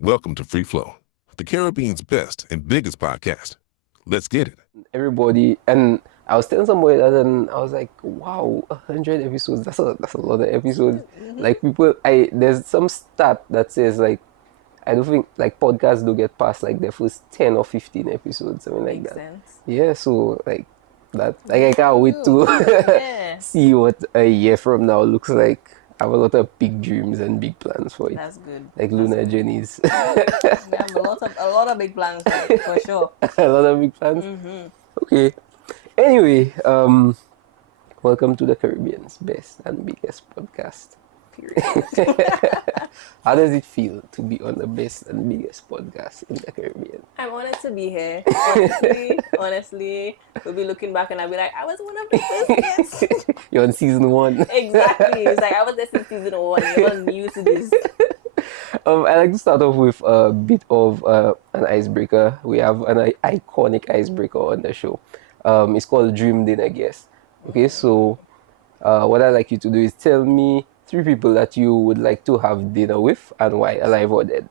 Welcome to Free Flow, the Caribbean's best and biggest podcast. Let's get it. Everybody, and I was telling somebody that, and I was like, wow, 100 episodes, that's a lot of episodes. Like people, there's some stat that says like, I don't think like podcasts do get past like their first 10 or 15 episodes, something like Makes that. sense. Yeah, so like that, like I can't wait to Yeah. see what a year from now looks like. I have a lot of big dreams and big plans for it. That's good. Like That's lunar good. journeys. We have a lot of big plans for sure. A lot of big plans. Okay. Anyway, welcome to the Caribbean's best and biggest podcast. How does it feel to be on the best and biggest podcast in the Caribbean? I'm honored to be here. Honestly, we'll be looking back and I'll be like, I was one of the first guests. You're on season 1. Exactly. It's like I was there since season 1. You're new to this. I like to start off with a bit of an icebreaker. We have an iconic icebreaker on the show. It's called Dream Dinner Guest. Okay, so what I'd like you to do is tell me 3 people that you would like to have dinner with and why, alive or dead.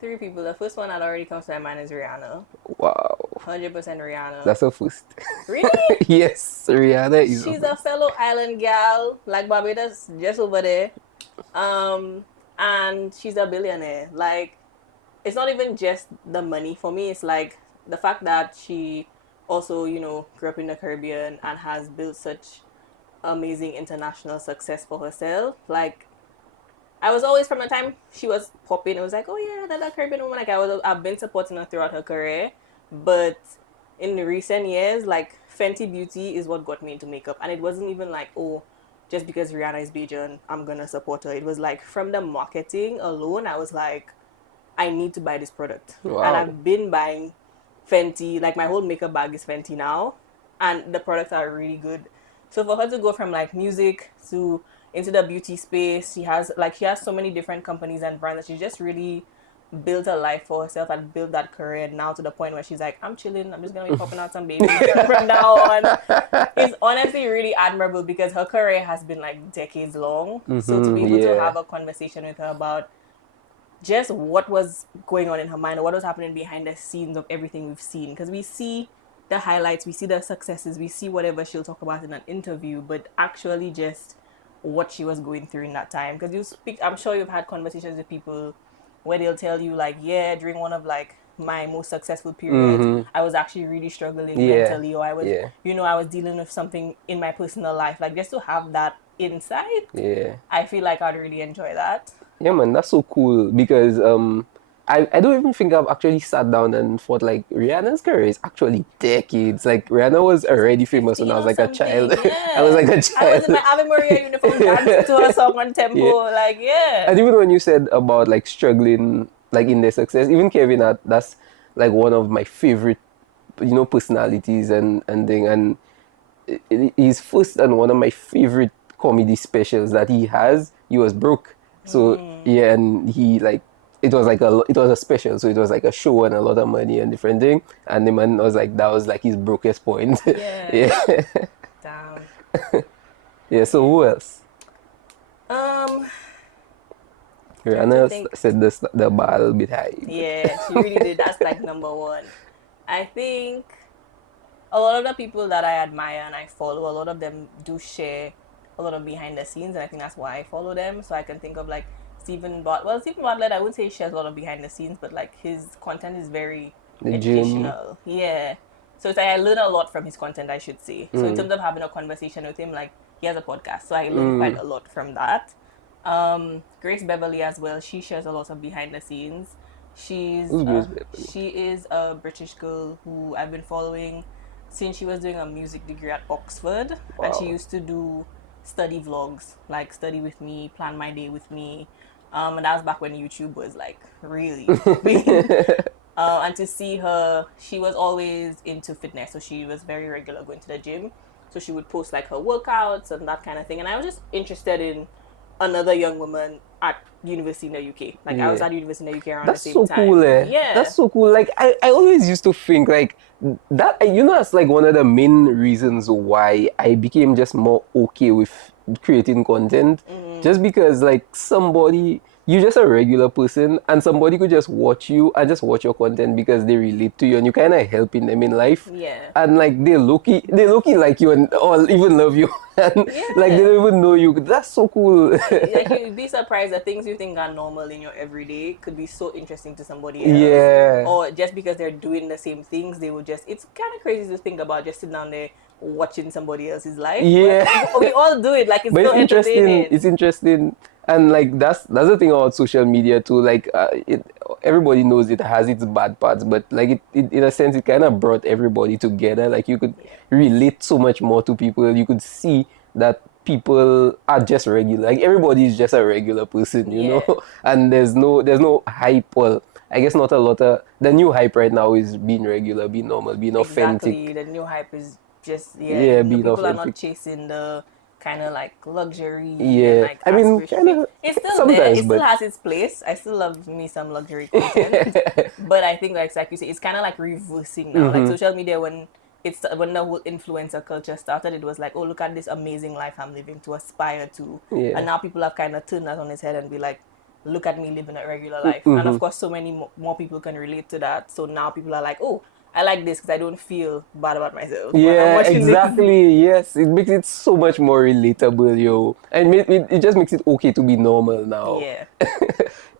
3 people. The first one that already comes to my mind is Rihanna. Wow, 100% Rihanna. that's a first. Really? Yes, Rihanna is She's a fellow island gal, like Barbados, just over there. And she's a billionaire. Like, it's not even just the money for me. It's like the fact that she also, grew up in the Caribbean and has built such amazing international success for herself. Like, I was always, from the time she was popping, it was like, oh yeah, that Caribbean woman. Like, I've been supporting her throughout her career. But in recent years, like, Fenty Beauty is what got me into makeup. And it wasn't even like, oh, just because Rihanna is Bajan, I'm gonna support her. It was like, from the marketing alone, I was like, I need to buy this product. Wow. And I've been buying Fenty, like my whole makeup bag is Fenty now. And the products are really good. So for her to go from like music to into the beauty space, she has so many different companies and brands that she just really built a life for herself and built that career now to the point where she's like, I'm chilling, I'm just gonna be popping out some babies from now on. It's honestly really admirable because her career has been like decades long. So to be able to have a conversation with her about just what was going on in her mind or what was happening behind the scenes of everything we've seen, because we see the highlights, we see the successes, we see whatever she'll talk about in an interview, but actually just what she was going through in that time. Because I'm sure you've had conversations with people where they'll tell you like, yeah, during one of like my most successful periods, I was actually really struggling mentally, or I was I was dealing with something in my personal life. Like, just to have that insight, I feel like I'd really enjoy that. Yeah, man, that's so cool because I don't even think I've actually sat down and thought like Rihanna's career is actually decades. Like Rihanna was already famous when I was like a child. Yeah. I was like a I was child. in my Ave Maria uniform dancing to her song on tempo. Like, And even when you said about like struggling like in their success, even Kevin Hart, that's like one of my favorite, personalities and thing. And his first and one of my favorite comedy specials that he has, he was broke. So yeah, and he like it was a special, so it was like a show and a lot of money and different thing. And the man was like, that was like his brokest point. Yeah. Damn. Yeah. So who else? Rihanna think. said the bar a little bit high. Yeah, she really did. That's like number one. I think a lot of the people that I admire and I follow, a lot of them do share a lot of behind the scenes, and I think that's why I follow them. So I can think of like Stephen Bartlett, I wouldn't say he shares a lot of behind the scenes, but like his content is very educational. Yeah. So it's like I learn a lot from his content, I should say. So in terms of having a conversation with him, like he has a podcast, so I learn quite a lot from that. Grace Beverly as well, she shares a lot of behind the scenes. She is a British girl who I've been following since she was doing a music degree at Oxford. Wow. And she used to do study vlogs, like study with me, plan my day with me. And that was back when YouTube was like really big. And to see her, she was always into fitness, so she was very regular going to the gym. So she would post like her workouts and that kind of thing. And I was just interested in another young woman at university in the UK. Like I was at university in the UK around That's the same so time. cool, eh? Yeah. That's so cool. Like I always used to think like that, that's like one of the main reasons why I became just more okay with creating content. Just because like somebody you're just a regular person, and somebody could just watch you and just watch your content because they relate to you, and you kind of helping them in life. Yeah. And like they looking like you and or even love you, and like they Yeah. don't even know you. That's so cool. Like you'd be surprised that things you think are normal in your everyday could be so interesting to somebody else. Yeah. Or just because they're doing the same things, they will just it's kind of crazy to think about just sitting down there watching somebody else's life. Yeah. But we all do it, like it's But so it's interesting. entertaining. It's interesting, and like that's the thing about social media too. Like everybody knows it has its bad parts, but like it in a sense it kind of brought everybody together. Like you could Yeah. relate so much more to people. You could see that people are just regular. Like everybody is just a regular person, you Yeah. know. And there's no hype. Well, I guess not a lot of the new hype right now is being regular, being normal, being authentic. Exactly. The new hype is just Yeah, no being people are not authentic. chasing the kind of like luxury and Yeah, like I mean, aspiration. kind of It's still there. sometimes, It still but has its place. I still love me some luxury content. But I think like you say, it's kind of like reversing now. Like hmm social media when the whole influencer culture started, it was like, oh, look at this amazing life I'm living to aspire to. And yeah. now people have kind of turned that on its head and be like, look at me living a regular life. And hmm of course, so many more people can relate to that. So now people are like, oh, I like this because I don't feel bad about myself when I'm Yeah, watching this. exactly. Yes, it makes it so much more relatable, yo. And it just makes it okay to be normal now. Yeah.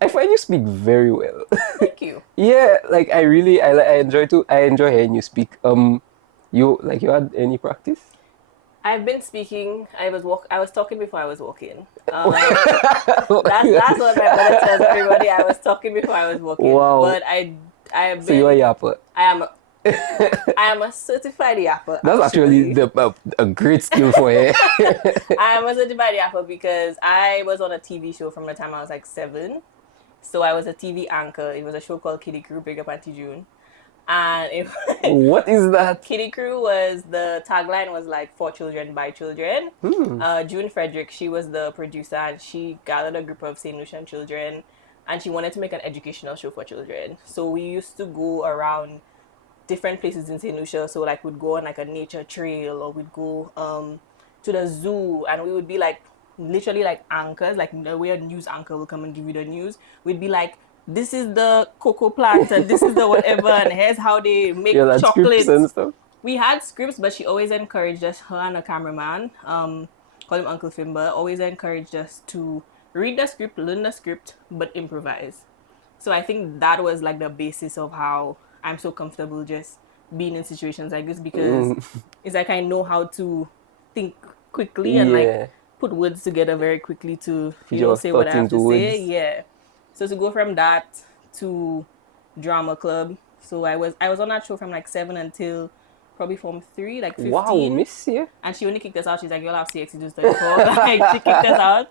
I find you speak very well. Thank you. Yeah, like I enjoy hearing you speak. You had any practice? I've been speaking. I was talking before I was walking. That's what my mother tells everybody. I was talking before I was walking. Wow. But I have So you're a been yapper. I am I am a certified yapper That's actually actually. a great skill for you. I am a certified yapper because I was on a TV show from the time I was like 7. So I was a TV anchor. It was a show called Kitty Crew, Big Up Auntie June. And What is that? Kitty Crew was the tagline was like for children by children. June Frederick, she was the producer and she gathered a group of St. Lucian children and she wanted to make an educational show for children. So we used to go around different places in St. Lucia. So like we'd go on like a nature trail or we'd go to the zoo and we would be like literally like anchors, like the way a news anchor will come and give you the news. We'd be like, this is the cocoa plant and this is the whatever and here's how they make Yeah, that scripts and chocolates. stuff. We had scripts, but she always encouraged us, her and a cameraman, call him Uncle Fimba, always encouraged us to read the script, learn the script, but improvise. So I think that was like the basis of how I'm so comfortable just being in situations like this because it's like I know how to think quickly and like Yeah. put words together very quickly to, Put your say what I thoughts have into to say. words. Yeah. So to go from that to drama club. So I was on that show from like 7 until probably from 3, like Wow, 15. miss you. And she only kicked us out. She's like, you'll have CX to do 34. Like, she kicked us out.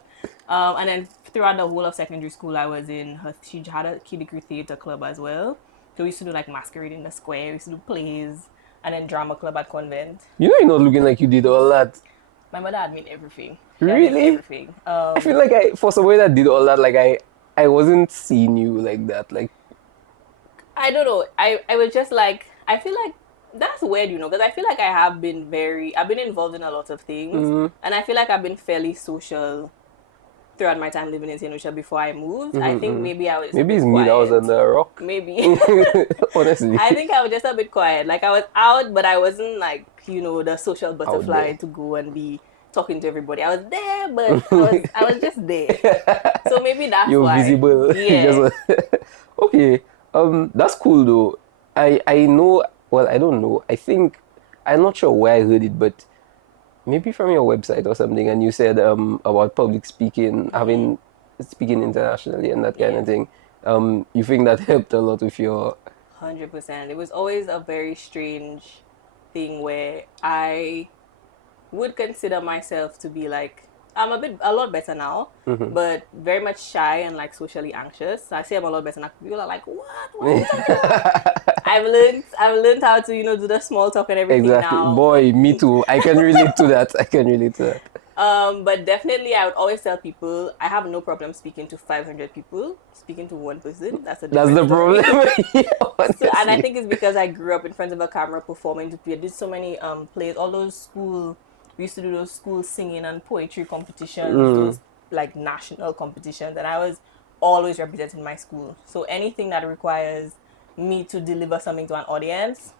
And then throughout the whole of secondary school, I was in her, she had a Kitty Crew theater club as well. So we used to do like masquerade in the square, we used to do plays, and then drama club at convent. You know you're not looking like you did all that. My mother admit everything. She admit Really? everything. I feel like for somebody that did all that, like I wasn't seeing you like that. Like, I don't know. I was just like, I feel like that's weird, because I feel like I've been involved in a lot of things, and I feel like I've been fairly social throughout my time living in St. Lucia before I moved. I think maybe I was a maybe bit it's me that was quiet. under a rock. Maybe. Honestly. I think I was just a bit quiet. Like I was out, but I wasn't like, the social butterfly there. to go and be talking to everybody. I was there, but I was just there. So maybe that's You're why. visible. You Yeah. just- okay. That's cool though. I know. Well, I don't know. I think I'm not sure where I heard it, but maybe from your website or something. And you said about public speaking, having speaking internationally and that kind of thing. You think that helped a lot with your 100%. It was always a very strange thing where I would consider myself to be like, I'm a lot better now, but very much shy and like socially anxious. I say I'm a lot better now. People are like, what? What are you talking about? I've learned how to, do the small talk and everything exactly. now. Boy, me too. I can relate to that. I can relate to that. But definitely I would always tell people I have no problem speaking to 500 people. Speaking to one person, that's a That's different the story. problem. Yeah, So, and I honestly. think it's because I grew up in front of a camera performing to play. I did so many plays, all those we used to do those school singing and poetry competitions, those like national competitions, and I was always represented my school. So anything that requires me to deliver something to an audience,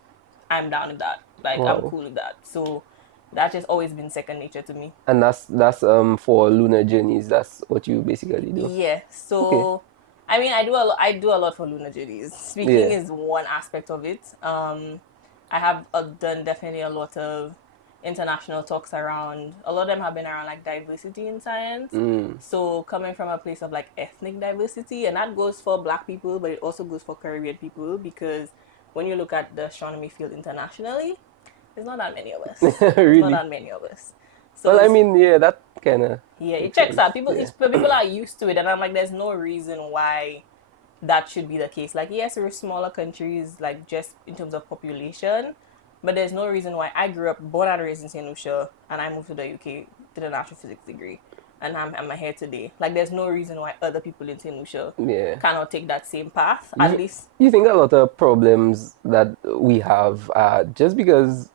I'm down with that. Like I'm Wow. cool with that. So that's just always been second nature to me. And that's for lunar journeys. That's what you basically do. Yeah. Okay. So I mean I do a lot for lunar journeys. Speaking Yeah. is one aspect of it. I have done definitely a lot of international talks around. A lot of them have been around like diversity in science. Mm. So coming from a place of like ethnic diversity, and that goes for Black people, but it also goes for Caribbean people because when you look at the astronomy field internationally, there's not that many of us. There's not Really? that many of us. So Well, I it's mean, yeah, that kind of yeah, it makes checks sense. out. People Yeah. it's people are used to it, and I'm like, there's no reason why that should be the case. Like, yes, we're smaller countries, like just in terms of population, but there's no reason why I grew up, born and raised in St. Lucia, and I moved to the UK, did an astrophysics degree, and I'm here today. Like, there's no reason why other people in St. Lucia Yeah. cannot take that same path. At You, least, you think a lot of problems that we have just because,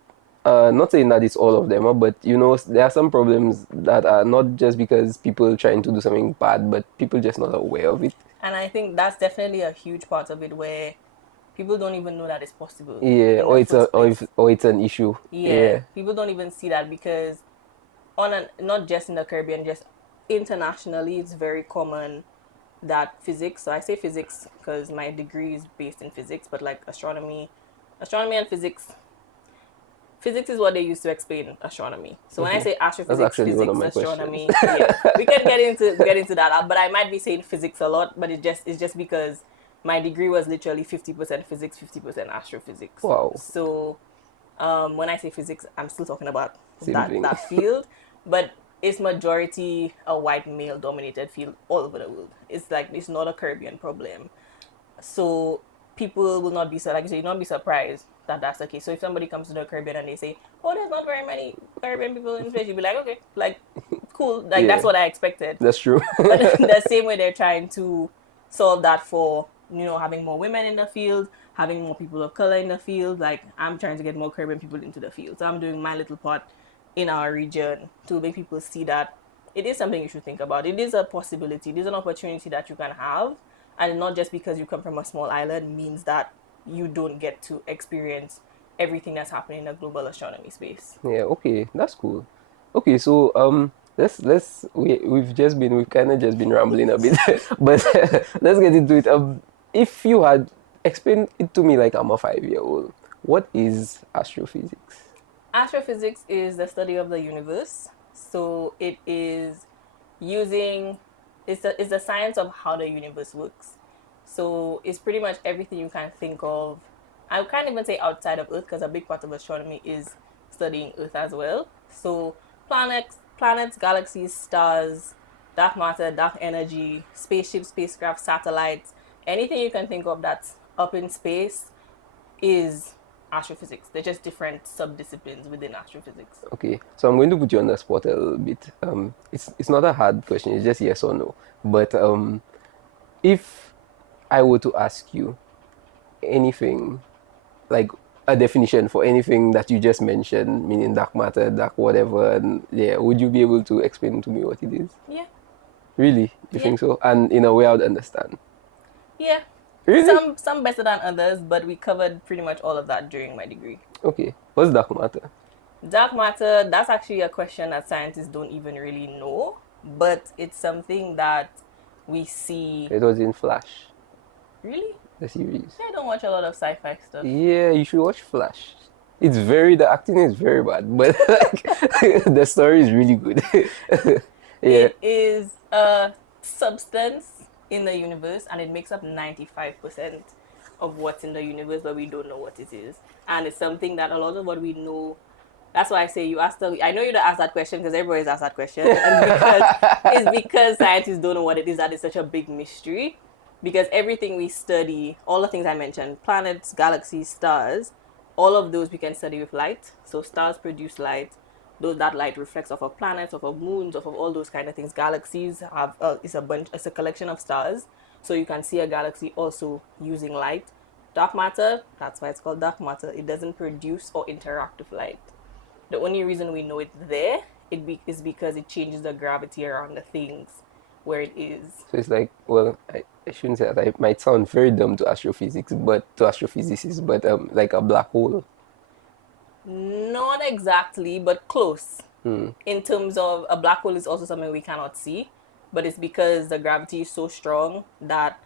not saying that it's all of them, but you know, there are some problems that are not just because people trying to do something bad, but people just not aware of it. and I think that's definitely a huge part of it where people don't even know that it's possible Yeah, in the first or if place. or it's an issue. Yeah, Yeah. people don't even see that because not just in the Caribbean, just internationally, it's very common that physics. So I say physics because my degree is based in physics, but like astronomy and physics is what they use to explain astronomy. So when I say That's astrophysics, actually one of physics, my questions. astronomy, yeah, we can get into that. But I might be saying physics a lot, but it's just because my degree was literally 50% physics, 50% astrophysics. Wow, So when I say physics, I'm still talking about same thing. that field, but it's majority a white male dominated field all over the world. It's like it's not a Caribbean problem. So people will not be so like I say, not be surprised that that's the case. So if somebody comes to the Caribbean and they say, "Oh, there's not very many Caribbean people in space," you'll be like, "Okay, like cool, like that's Yeah, what I expected." that's true. But the same way they're trying to solve that for having more women in the field, having more people of color in the field. Like I'm trying to get more Caribbean people into the field, so I'm doing my little part in our region to make people see that it is something you should think about. It is a possibility. It is an opportunity that you can have, and not just because you come from a small island means that you don't get to experience everything that's happening in the global astronomy space. Yeah, okay, that's cool. Okay, so we've kind of just been rambling a bit, but let's get into it. If you had explained it to me like I'm a 5-year old, what is astrophysics? Astrophysics is the study of the universe. So it is using it's the science of how the universe works. So it's pretty much everything you can think of. I can't even say outside of Earth because a big part of astronomy is studying Earth as well. So planets, galaxies, stars, dark matter, dark energy, spaceships, spacecraft, satellites, anything you can think of that's up in space is astrophysics. They're just different subdisciplines within astrophysics. Okay, so I'm going to put you on the spot a little bit. It's not a hard question. It's just yes or no. But if I were to ask you anything like a definition for anything that you just mentioned, meaning dark matter, dark whatever, and yeah, would you be able to explain to me what it is? Yeah, Really? You yeah, think so? And in a way I would understand. yeah. Really? Some better than others, but we covered pretty much all of that during my degree. Okay. What's dark matter? Dark matter, that's actually a question that scientists don't even really know, but it's something that we see. It was in Flash, Really? the series. I don't watch a lot of sci-fi stuff. Yeah, you should watch Flash. The acting is very bad, but like the story is really good. Yeah. It is a substance in the universe and it makes up 95% of what's in the universe, but we don't know what it is. And it's something that a lot of what we know. That's why I say I know you don't ask that question because everybody's asked that question. And it's because scientists don't know what it is that is such a big mystery. Because everything we study, all the things I mentioned, planets, galaxies, stars, all of those we can study with light. So stars produce light. That light reflects off of planets, off of moons, off of all those kind of things. Galaxies have it's a collection of stars. So you can see a galaxy also using light. Dark matter, that's why it's called dark matter. It doesn't produce or interact with light. The only reason we know it's there is because it changes the gravity around the things where it is. So it's like, well, I shouldn't say that. It might sound very dumb to astrophysicists, but like a black hole. Not exactly, but close. In terms of a black hole is also something we cannot see, but it's because the gravity is so strong that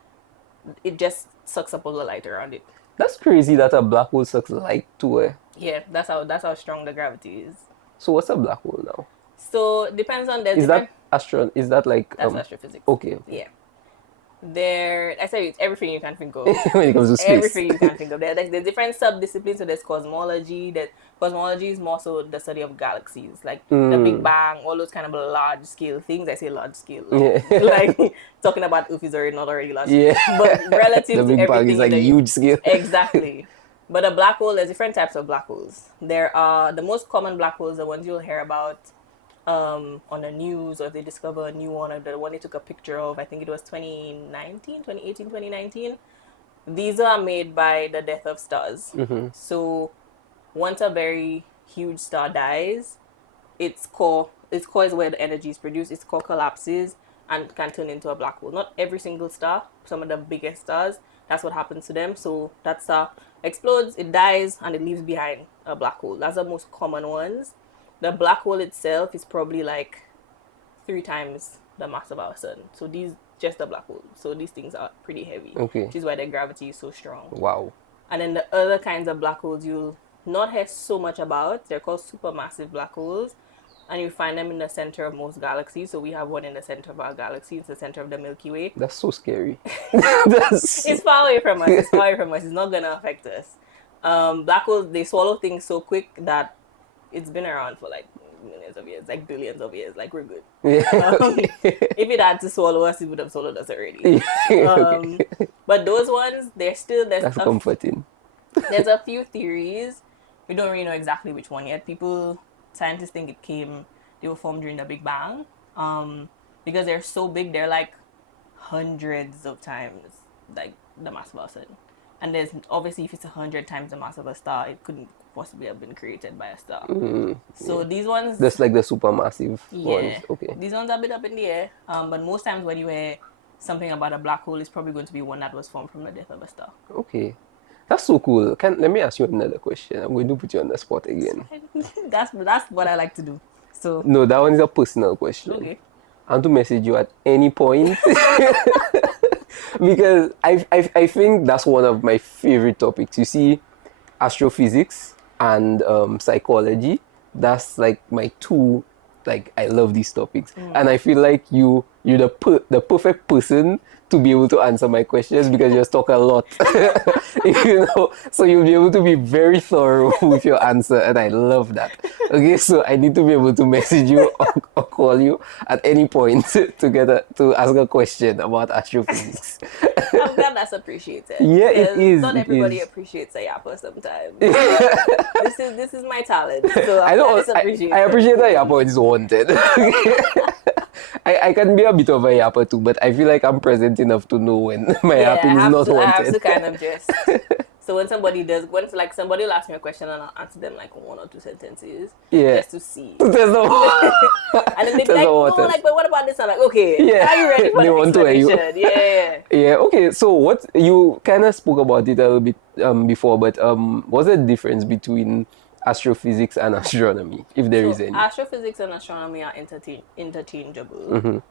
it just sucks up all the light around it. That's crazy that a black hole sucks light too. Yeah, that's how strong the gravity is. So what's a black hole now? So it depends on the Is different. Is that like That's astrophysics. okay. Yeah. I say it's everything you can think of. When it comes to space. Everything you can think of. There's different subdisciplines. So there's cosmology. That cosmology is more so the study of galaxies, like the Big Bang, all those kind of large scale things. I say large scale, like talking about Earth is already not already large, but relative The to Big Bang everything is like in the huge scale. Exactly. But a black hole, there's different types of black holes. There are the most common black holes, the ones you'll hear about on the news, or if they discover a new one, or the one they took a picture of, I think it was 2019. These are made by the death of stars. So once a very huge star dies, its core is where the energy is produced. Its core collapses and can turn into a black hole. Not every single star, some of the biggest stars, that's what happens to them. So that star explodes, it dies, and it leaves behind a black hole. That's the most common ones. The black hole itself is probably like 3 times the mass of our sun. So these just the black hole. So these things are pretty heavy. Okay. Which is why their gravity is so strong. Wow. And then the other kinds of black holes you'll not hear so much about. They're called supermassive black holes. And you find them in the center of most galaxies. So we have one in the center of our galaxy. It's the center of the Milky Way. That's so scary. It's far away from us. It's not going to affect us. Black holes, they swallow things so quick that it's been around for like millions of years, like billions of years. Like, we're good. If it had to swallow us, it would have swallowed us already. But those ones, that's comforting. There's a few theories. We don't really know exactly which one yet. Scientists think they were formed during the Big Bang. Because they're so big, they're like hundreds of times like the mass of our sun. And there's obviously, if it's 100 times the mass of a star, it couldn't possibly have been created by a star. So these ones, that's like the supermassive ones. Okay. These ones are a bit up in the air. But most times when you hear something about a black hole, it's probably going to be one that was formed from the death of a star. Okay. That's so cool. Let me ask you another question. I'm going to put you on the spot again. That's what I like to do. So no, that one is a personal question. Okay. I want to message you at any point. Because I think that's one of my favorite topics. You see, astrophysics and psychology, that's like my two, like, I love these topics. And I feel like you're the perfect person to be able to answer my questions, because you just talk a lot. So you'll be able to be very thorough with your answer, and I love that. Okay, so I need to be able to message you or call you at any point to ask a question about astrophysics. I'm glad that's appreciated. Yeah, it is. Not everybody appreciates a yapper sometimes. This is my talent. So I appreciate that yapper is wanted. I can be a bit of a yapper too, but I feel like I'm present enough to know when my yapping is not wanted. I have to kind of just. So when somebody will ask me a question and I'll answer them like 1 or 2 sentences, just to see. And then they'll be like, no, but what about this? I'm like, okay, are you ready for the explanation? Yeah. Okay, so what you kind of spoke about it a little bit before, but what's the difference between astrophysics and astronomy, if there is any? Astrophysics and astronomy are interchangeable.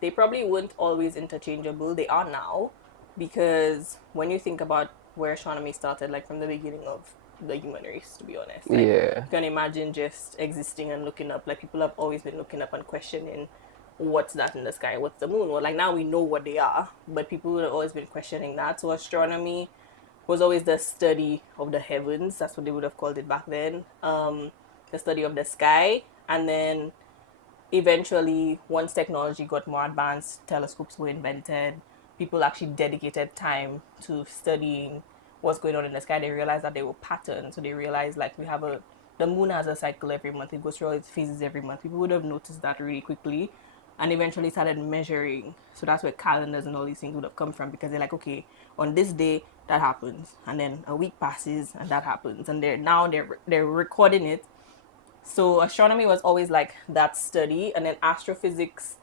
They probably weren't always interchangeable. They are now, because when you think about where astronomy started, like from the beginning of the human race, to be honest, you can imagine just existing and looking up. Like, people have always been looking up and questioning, what's that in the sky? What's the moon? Well, like, now we know what they are, but people have always been questioning that. So astronomy was always the study of the heavens. That's what they would have called it back then. The study of the sky. And then eventually, once technology got more advanced, telescopes were invented, people actually dedicated time to studying what's going on in the sky. They realized that there were patterns. So they realized, like, the moon has a cycle every month. It goes through all its phases every month. People would have noticed that really quickly, and eventually started measuring. So that's where calendars and all these things would have come from, because they're like, okay, on this day that happens, and then a week passes and that happens, and they're recording it. So astronomy was always like that study, and then astrophysics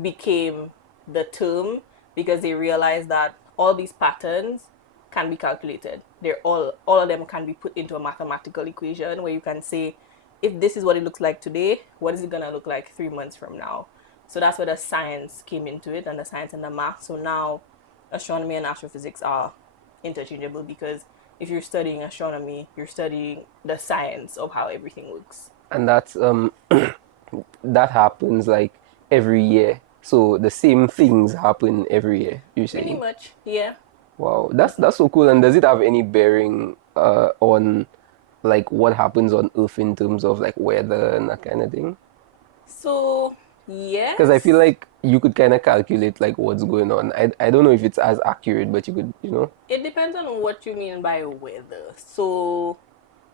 became the term because they realized that all these patterns can be calculated. They're all of them can be put into a mathematical equation where you can say, if this is what it looks like today, what is it gonna look like 3 months from now? So that's where the science came into it, and the science and the math. So now astronomy and astrophysics are interchangeable because if you're studying astronomy, you're studying the science of how everything works. And that's that happens like every year. So the same things happen every year, you're Pretty saying? much, yeah. Wow, that's so cool. And does it have any bearing on like what happens on Earth in terms of like weather and that kind of thing? So yes, Because I feel like you could kind of calculate like what's going on. I don't know if it's as accurate, but you could, you know. it depends on what you mean by weather. So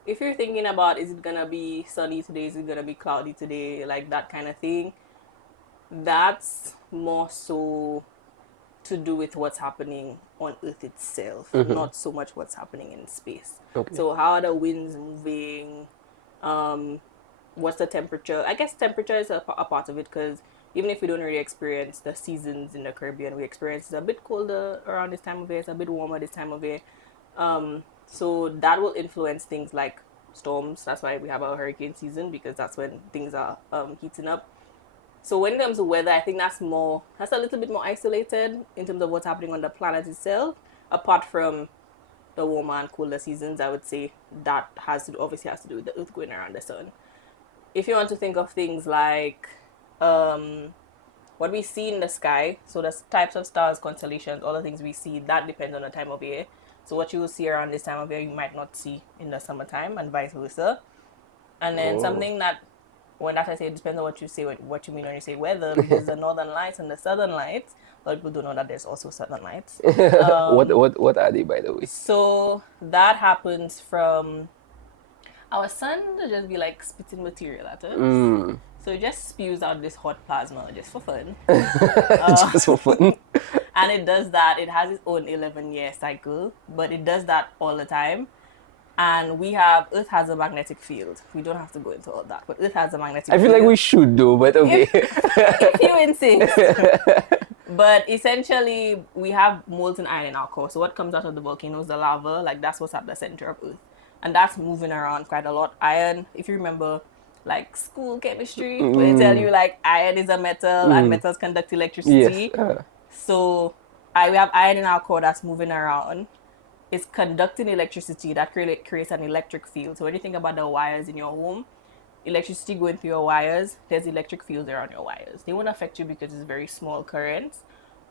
if you're thinking about, is it gonna be sunny today, is it gonna be cloudy today, like that kind of thing, that's more so to do with what's happening on Earth itself, not so much what's happening in space. Okay. So how are the winds moving? What's the temperature? I guess temperature is a part of it because even if we don't really experience the seasons in the Caribbean, we experience it's a bit colder around this time of year, it's a bit warmer this time of year. So that will influence things like storms. That's why we have our hurricane season because that's when things are heating up. So when it comes to weather, I think that's a little bit more isolated in terms of what's happening on the planet itself. Apart from the warmer and colder seasons, I would say that obviously has to do with the Earth going around the sun. If you want to think of things like what we see in the sky, so the types of stars, constellations, all the things we see, that depends on the time of year. So what you will see around this time of year, you might not see in the summertime, and vice versa. And then something that, when that I say, it depends on what you say, what you mean when you say weather, because the northern lights and the southern lights, a lot of people don't know that there's also southern lights. What are they, by the way? So that happens from our sun to just be like spitting material at us. So it just spews out this hot plasma just for fun. Just for fun. And it does that. It has its own 11-year cycle, but it does that all the time. And Earth has a magnetic field. We don't have to go into all that, but Earth has a magnetic field. I feel like we should though, but okay. If you insist. But essentially, we have molten iron in our core. So what comes out of the volcanoes, the lava, like that's what's at the center of Earth. And that's moving around quite a lot. Iron, if you remember, like school chemistry, where they tell you like iron is a metal and metals conduct electricity. Yes. So we have iron in our core that's moving around. It's conducting electricity that creates an electric field. So when you think about the wires in your home, electricity going through your wires, there's electric fields around your wires. They won't affect you because it's very small currents,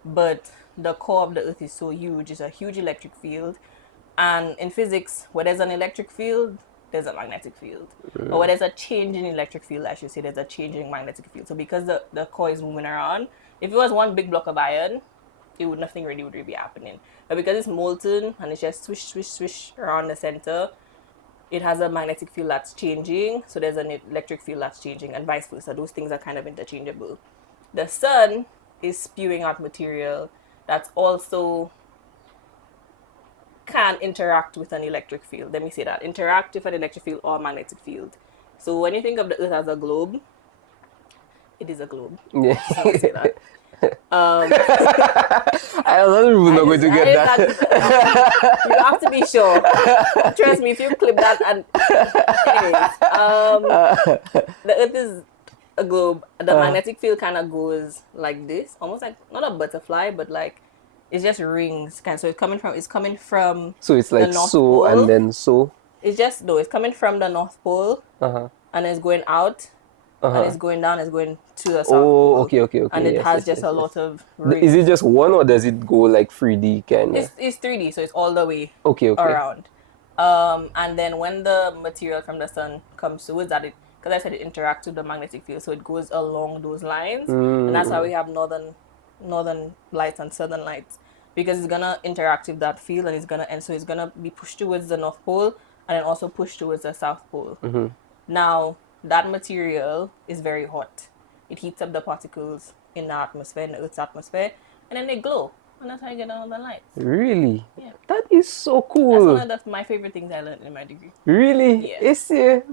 but the core of the Earth is so huge. It's a huge electric field. And in physics, where there's an electric field, there's a magnetic field. Or where there's a change in electric field, I should say, there's a change in magnetic field. So because the core is moving around, if it was one big block of iron, nothing really would really be happening. But because it's molten and it's just swish, swish, swish around the center, it has a magnetic field that's changing. So there's an electric field that's changing, and vice versa. Those things are kind of interchangeable. The sun is spewing out material that's also can interact with an electric field. Let me say that. Interact with an electric field or magnetic field. So when you think of the Earth as a globe, it is a globe. Yeah. Let me say that. I don't even know going to get that. You have to be sure. Trust me, if you clip that and anyways, the Earth is a globe. The magnetic field kind of goes like this, almost like not a butterfly, but like it's just rings. So it's coming from. So it's like North so Pole. and then so. It's coming from the North Pole, and it's going out. And it's going down, it's going to the south pole. Okay. And it has just a lot of rings. Is it just one or does it go like 3D kind of? It's 3D, so it's all the way Okay. around. And then when the material from the sun comes towards that, because I said it interacts with the magnetic field, so it goes along those lines. And that's why we have northern lights and southern lights, because it's gonna interact with that field, and so it's gonna be pushed towards the North Pole and then also pushed towards the South Pole. Now that material is very hot. It heats up the particles in the atmosphere, in the Earth's atmosphere, and then they glow. And that's how you get all the lights. Really? Yeah. That is so cool. That's one of my favorite things I learned in my degree. Really? Yes.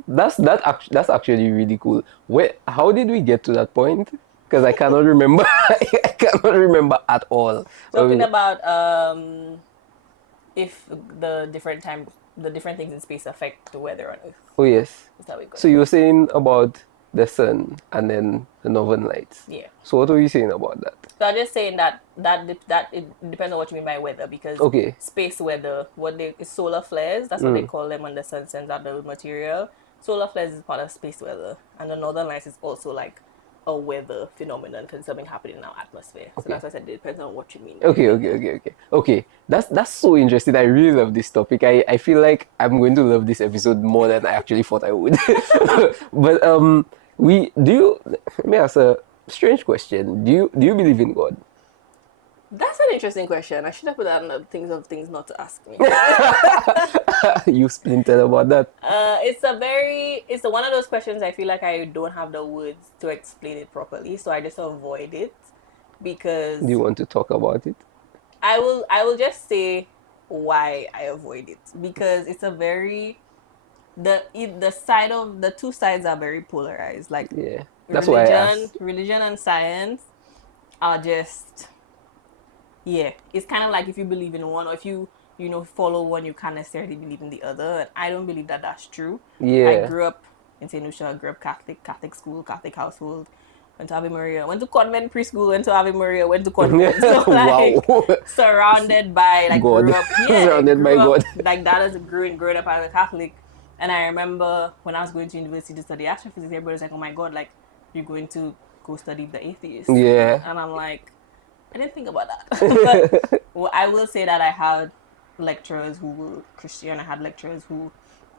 That's actually really cool. How did we get to that point? because I cannot remember. I cannot remember at all. Talking about if the different things in space affect the weather on Earth. Oh yes. That's how we got So you were saying about the sun and then the northern lights. Yeah. So what were you saying about that? So I'm just saying that it depends on what you mean by weather, because Okay. space weather, is solar flares. That's what they call them when the sun sends out the material. Solar flares is part of space weather, and the northern lights is also like a weather phenomenon because something happening in our atmosphere. So that's why I said it depends on what you mean. Okay. That's so interesting. I really love this topic. I feel like I'm going to love this episode more than I actually thought I would. But let me ask a strange question. Do you believe in God? That's an interesting question. I should have put that on the things not to ask me. You splintered about that. It's one of those questions I feel like I don't have the words to explain it properly, so I just avoid it because Do you want to talk about it? I will just say why I avoid it, because it's a very the two sides are very polarized. Like Yeah. That's why I asked. religion and science are just, yeah, it's kind of like if you believe in one, or if you follow one, you can't necessarily believe in the other. And I don't believe that that's true. Yeah. I grew up in St. Lucia, grew up Catholic school, Catholic household. Went to Ave Maria, went to convent preschool, went to Ave Maria, went to convent. So like Wow. surrounded by like God. grew up, yeah, Surrounded by grew up, God. like that as growing up as a Catholic. And I remember when I was going to university to study astrophysics, everybody was like, "Oh my God, like you're going to go study the atheist." Yeah. And I'm like, I didn't think about that. But well, I will say that I had lecturers who were Christian. I had lecturers who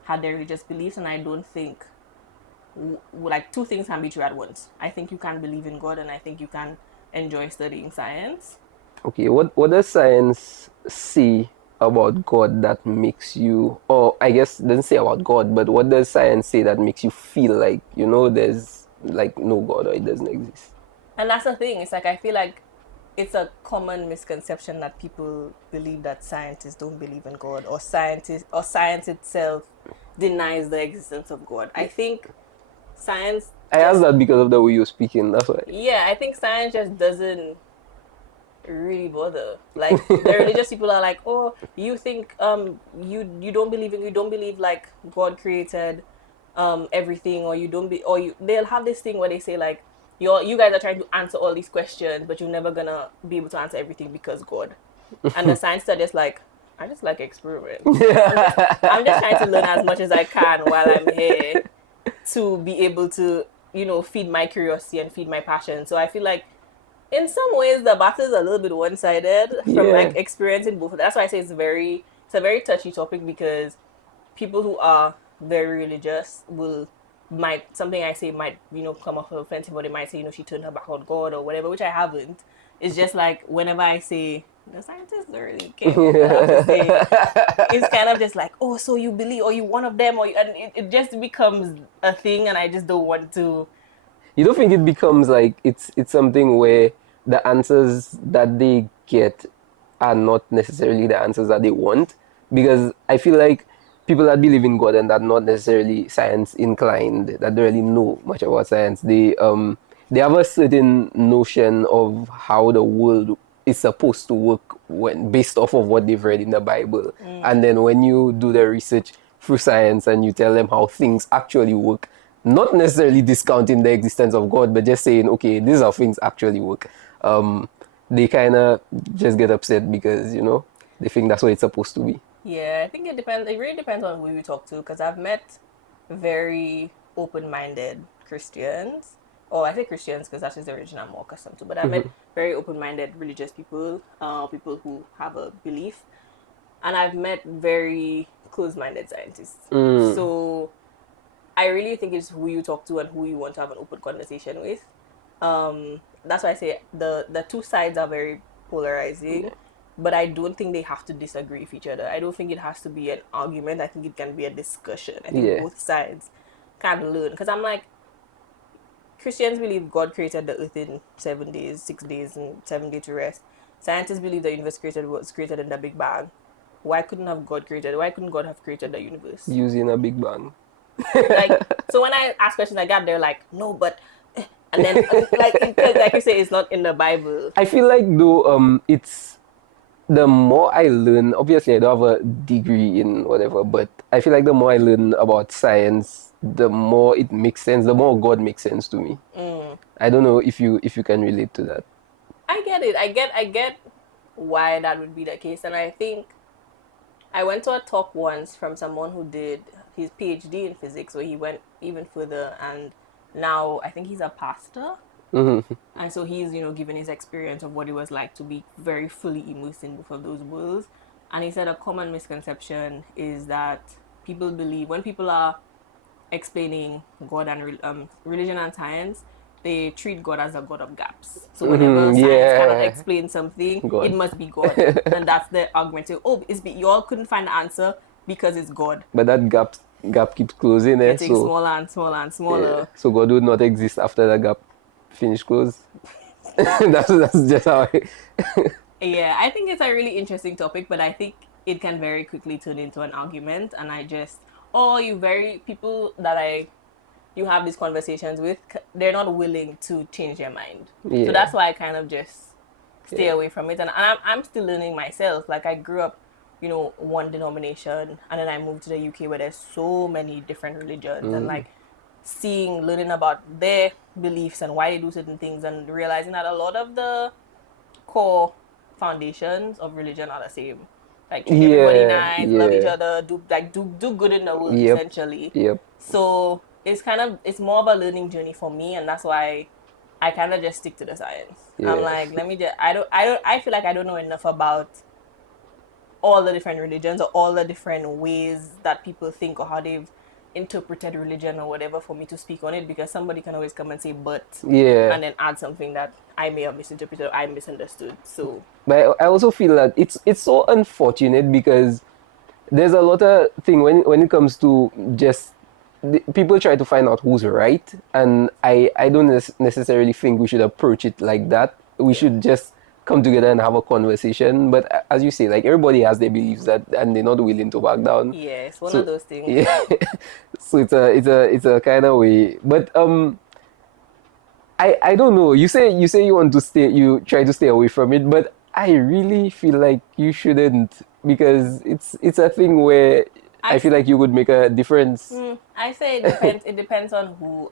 had their religious beliefs, and I don't think like two things can be true at once. I think you can believe in God, and I think you can enjoy studying science. Okay, what does science say about God that makes you, or I guess it doesn't say about God, but what does science say that makes you feel like, there's like no God or it doesn't exist? And that's the thing. It's like I feel like it's a common misconception that people believe that scientists don't believe in God, or science itself denies the existence of God. I think science. I asked that because of the way you're speaking, that's why. Yeah, I think science just doesn't really bother. Like the religious people are like, oh, you think you don't believe like God created everything, or you don't be or you they'll have this thing where they say like you guys are trying to answer all these questions, but you're never gonna be able to answer everything because God. And the scientists are just like, I just like experiments. I'm just trying to learn as much as I can while I'm here to be able to, feed my curiosity and feed my passion. So I feel like in some ways the battle is a little bit one-sided from like experiencing both. That's why I say it's a very touchy topic, because people who are very religious might something I say might come off offensive, or they might say she turned her back on God or whatever, which I haven't. It's just like whenever I say the scientists don't really care what I have to say, it's kind of just like, oh, so you believe, or you one of them, and it just becomes a thing, and I just don't want to. You don't think it becomes like it's something where the answers that they get are not necessarily the answers that they want? Because I feel like people that believe in God and that not necessarily science inclined, that don't really know much about science, they have a certain notion of how the world is supposed to work based off of what they've read in the Bible. And then when you do the research through science and you tell them how things actually work, not necessarily discounting the existence of God, but just saying, okay, these are things actually work. They kind of just get upset because, they think that's what it's supposed to be. Yeah, I think it depends. It really depends on who you talk to, because I've met very open-minded Christians. Or I say Christians because that's just the religion I'm more accustomed to. But I've met very open-minded religious people, people who have a belief. And I've met very close-minded scientists. So I really think it's who you talk to and who you want to have an open conversation with. That's why I say the two sides are very polarizing, but I don't think they have to disagree with each other. I don't think it has to be an argument. I think it can be a discussion. I think both sides can learn. Because I'm like, Christians believe God created the earth in 7 days, 6 days, and 7 days to rest. Scientists believe the universe was created in the Big Bang. Why couldn't God have created the universe? Using a Big Bang. Like, so when I ask questions like that, they're like, no, but And then, because like you say, it's not in the Bible. I feel like though it's the more I learn, obviously I don't have a degree in whatever, but I feel like the more I learn about science, the more it makes sense, the more God makes sense to me. I don't know if you can relate to that. I get it. I get why that would be the case, and I think I went to a talk once from someone who did his PhD in physics, where he went even further, and now I think he's a pastor. And so he's, giving his experience of what it was like to be very fully immersed in both of those worlds. And he said a common misconception is that people believe when people are explaining God and religion and science, they treat God as a God of gaps. So whenever science cannot Yeah. explain something, God. it must be God. And that's the argument. So, you all couldn't find the answer because it's God. But that gap keeps closing, Getting so smaller and smaller and smaller. yeah. So God would not exist after the gap finish close. That's just how I Yeah, I think it's a really interesting topic, but I think it can very quickly turn into an argument. And people that you have these conversations with, they're not willing to change their mind. So Yeah. that's why I kind of just stay Yeah. away from it. And I'm still learning myself. Like I grew up, one denomination, and then I moved to the UK where there's so many different religions, and like learning about their beliefs and why they do certain things, and realizing that a lot of the core foundations of religion are the same. Like treat everybody Yeah. nice, love each Yeah. other, do good in the world Yep. essentially. Yep. So it's more of a learning journey for me, and that's why I kind of just stick to the science. I'm Yeah. like, let me just I feel like I don't know enough about all the different religions or all the different ways that people think or how they've interpreted religion or whatever for me to speak on it, because somebody can always come and say but Yeah. and then add something that I may have misinterpreted or I misunderstood. So But I also feel that it's so unfortunate because there's a lot of thing when it comes to just people try to find out who's right, and I don't necessarily think we should approach it like that. We should just come together and have a conversation. But as you say, like everybody has their beliefs that and they're not willing to back down. yeah, it's one of So those things. yeah, so it's a kind of way. But I don't know. You say you want to stay. You try to stay away from it, but I really feel like you shouldn't because it's a thing where I I feel like you would make a difference. I say it depends. It depends on who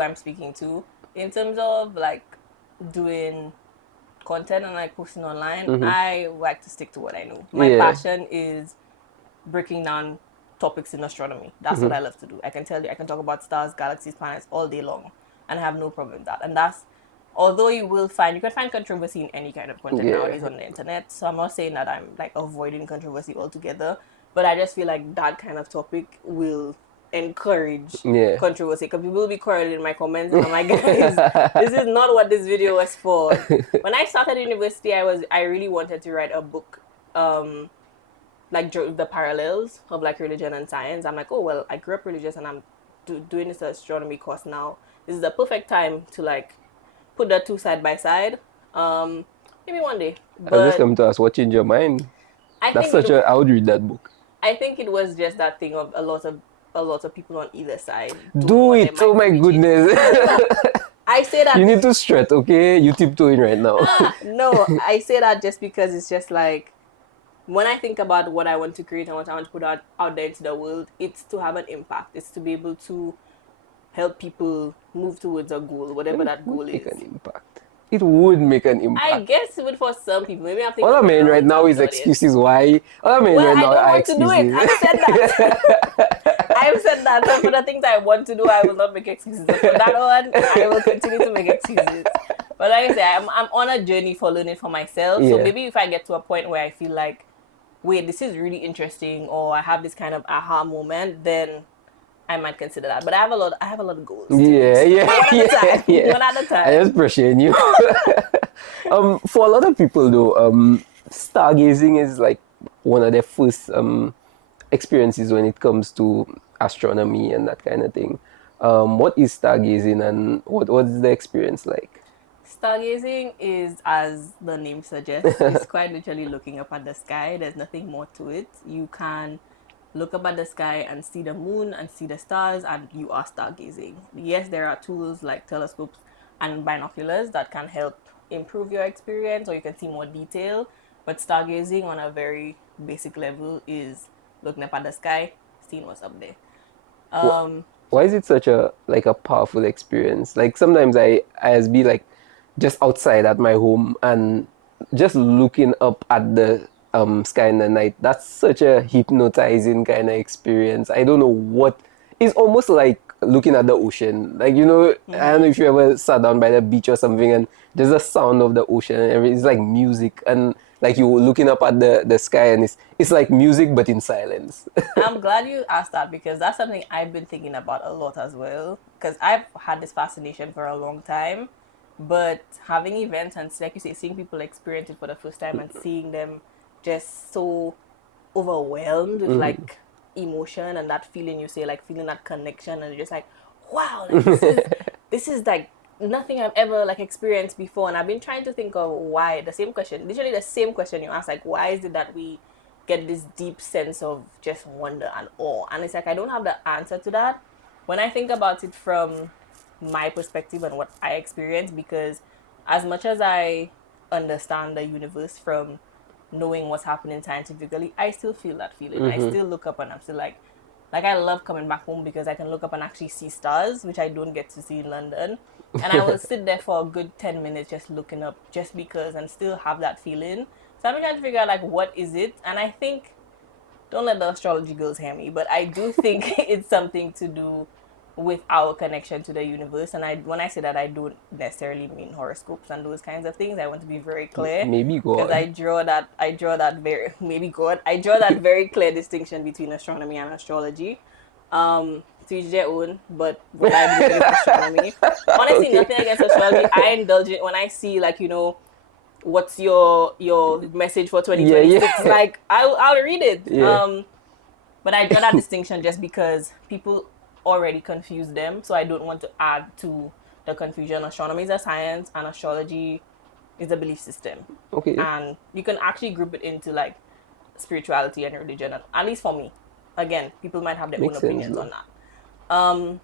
I'm speaking to. In terms of like doing content and like posting online, I like to stick to what I know. My Yeah. passion is breaking down topics in astronomy. That's what I love to do. I can tell you, I can talk about stars, galaxies, planets all day long, and I have no problem with that. And that's although you can find controversy in any kind of content Yeah. nowadays on the internet. So I'm not saying that I'm like avoiding controversy altogether, but I just feel like that kind of topic will encourage Yeah. controversy, because people will be quarreling in my comments, and I'm like, guys, this is not what this video was for. When I started university, I really wanted to write a book, like the parallels of like religion and science. I'm like, oh well, I grew up religious and I'm doing this astronomy course now. This is the perfect time to like put the two side by side. Maybe one day, I was just but coming to ask what changed your mind. I That's think such a I would read that book. I think it was just that thing of a lot of people on either side don't Do want their it. Oh mind to my be changed. goodness. I say that You need to strut, okay? You tiptoeing right now. no, I say that just because it's just like when I think about what I want to create and what I want to put out there into the world, it's to have an impact. It's to be able to help people move towards a goal, whatever that goal Would make is. an impact. It would make an I impact. guess it would for some people. Maybe I'm All thinking I'm of the hearing right wrong now is target audience. excuses why. All I'm hearing Well, right I now don't are want to do it. excuses. I've said that. I've said that. So for the things I want to do, I will not make excuses. But for that one, I will continue to make excuses. But like I say, I'm on a journey for learning for myself. So Yeah. maybe if I get to a point where I feel like, wait, this is really interesting, or I have this kind of aha moment, then I might consider that. But I have a lot of goals. To Yeah, meet. yeah, One at a yeah, time. yeah. One at a time. I just pressuring you. For a lot of people though, stargazing is like one of their first experiences when it comes to astronomy and that kind of thing. What is stargazing and what is the experience like? Stargazing is, as the name suggests, is quite literally looking up at the sky. There's nothing more to it. You can look up at the sky and see the moon and see the stars, and you are stargazing. Yes, there are tools like telescopes and binoculars that can help improve your experience, or you can see more detail. But stargazing on a very basic level is looking up at the sky, seeing what's up there. Wh- Why is it such a like a powerful experience? Like sometimes I as be like just outside at my home and just looking up at the sky in the night. That's such a hypnotizing kind of experience. I don't know what. It's almost like looking at the ocean. Like I don't know if you ever sat down by the beach or something and there's the sound of the ocean and everything. It's like music and like you looking up at the sky and it's like music but in silence. I'm glad you asked that because that's something I've been thinking about a lot as well. Because I've had this fascination for a long time, but having events and, like you say, seeing people experience it for the first time and seeing them just so overwhelmed with like emotion and that feeling, you say, like feeling that connection, and you're just like, wow, like this is like nothing I've ever like experienced before. And I've been trying to think of why. The same question, literally the same question you asked, like why is it that we get this deep sense of just wonder and awe? And it's like I don't have the answer to that when I think about it from my perspective and what I experience, because as much as I understand the universe from knowing what's happening scientifically, I still feel that feeling. I still look up and I'm still like I love coming back home because I can look up and actually see stars, which I don't get to see in London. And I will sit there for a good 10 minutes just looking up just because and still have that feeling. So I've been trying to figure out like what is it? And I think, don't let the astrology girls hear me, but I do think it's something to do with our connection to the universe. And when I say that, I don't necessarily mean horoscopes and those kinds of things. I want to be very clear, Maybe because God. I draw that very maybe God. I draw that very clear distinction between astronomy and astrology. To each their own, but what I believe is astronomy. Honestly, Okay. nothing against astrology. I indulge it when I see like what's your message for Yeah, 2026. yeah. Like I'll read it. Yeah. But I draw that distinction just because people already confuse them, so I don't want to add to the confusion. Astronomy is a science, and astrology is a belief system, Okay. and you can actually group it into like spirituality and religion. At least for me, again, people might have their own Makes sense opinions though. on that.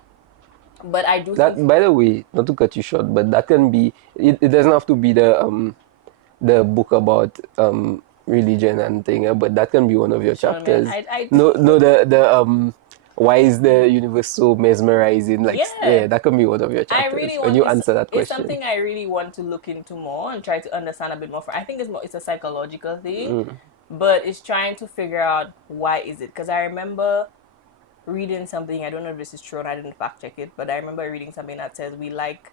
But I do That, think by the way, not to cut you short, but that can be. It doesn't have to be the book about religion and thing, but that can be one of your astronomy. chapters. I No, no, the why is the universe so mesmerizing? Like, yeah, yeah, that can be one of your I chapters really when want you answer that it's question. something I really want to look into more and try to understand a bit more. I think it's a psychological thing, but it's trying to figure out why is it. Because I remember reading something. I don't know if this is true, and I didn't fact check it, but I remember reading something that says we like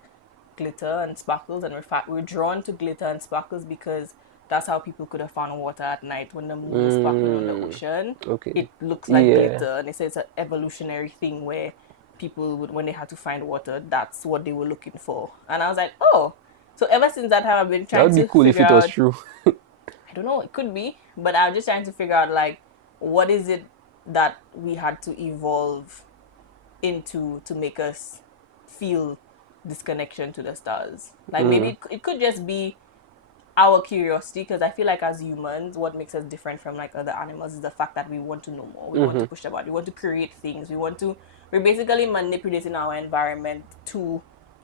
glitter and sparkles, and we're drawn to glitter and sparkles because that's how people could have found water at night when the moon is sparkling on the Mm, ocean. okay. It looks like Yeah, glitter, and it says it's an evolutionary thing where people would, when they had to find water, that's what they were looking for. And I was like, oh, so ever since that time, I've been that trying would be to cool if figure it was out. true. I don't know, it could be, but I'm just trying to figure out like what is it that we had to evolve into to make us feel this connection to the stars. Like maybe it could just be our curiosity, because I feel like as humans, what makes us different from like other animals is the fact that we want to know more. We want to push the boundary. We want to create things. We're basically manipulating our environment to